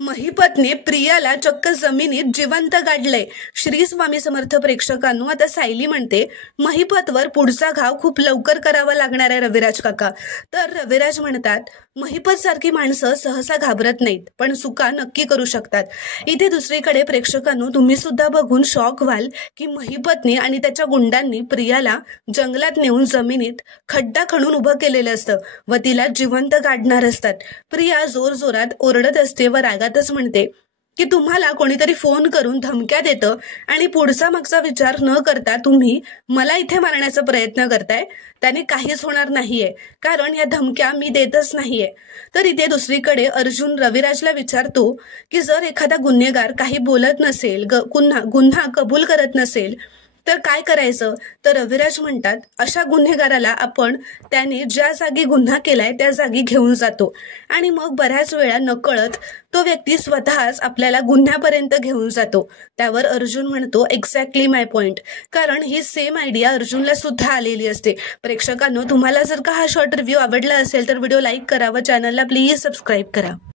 महिपतने प्रियाला चक्क जमिनीत जिवंत गाडलंय। श्री स्वामी समर्थ प्रेक्षकांनो, आता सायली म्हणते महिपतवर पुढचा घाव खूप लवकर करावा लागणार आहे रविराज काका। तर रविराज म्हणतात, महिपत सारखी माणसं सहसा घाबरत नाहीत, पण चुका नक्की करू शकतात। इथे दुसरीकडे प्रेक्षकांनो, तुम्ही सुद्धा बघून शॉक व्हाल की महिपतने आणि त्याच्या गुंडांनी प्रियाला जंगलात नेऊन जमिनीत खड्डा खणून उभं केलेलं असतं व तिला जिवंत गाडणार असतात। प्रिया जोरजोरात ओरडत असते व रागातच म्हणते की तुम्हाला कोणीतरी फोन करून धमक्या देतं आणि पुढचा मागचा विचार न करता तुम्ही मला इथे मारण्याचा प्रयत्न करताय। त्याने काहीच होणार नाहीये, कारण या धमक्या मी देतच नाहीये। तर इथे दुसरीकडे अर्जुन रविराजला विचारतो की जर एखादा गुन्हेगार काही बोलत नसेल, गुन्हा कबूल करत नसेल तर काय करायचं। तर रविराज म्हणतात, अशा गुन्हेगाराला आपण त्याने ज्या जागी गुन्हा केलाय त्या जागी घेऊन जातो आणि मग बऱ्याच वेळा नकळत तो व्यक्ती स्वतःच आपल्याला गुन्ह्यापर्यंत घेऊन जातो। त्यावर अर्जुन म्हणतो, एक्झॅक्टली माय पॉइंट, कारण ही सेम आयडिया अर्जुनला सुद्धा आलेली असते। प्रेक्षकांनो, तुम्हाला जर का हा शॉर्ट रिव्ह्यू आवडला असेल तर व्हिडिओ लाईक करा व चॅनलला प्लीज सबस्क्राईब करा।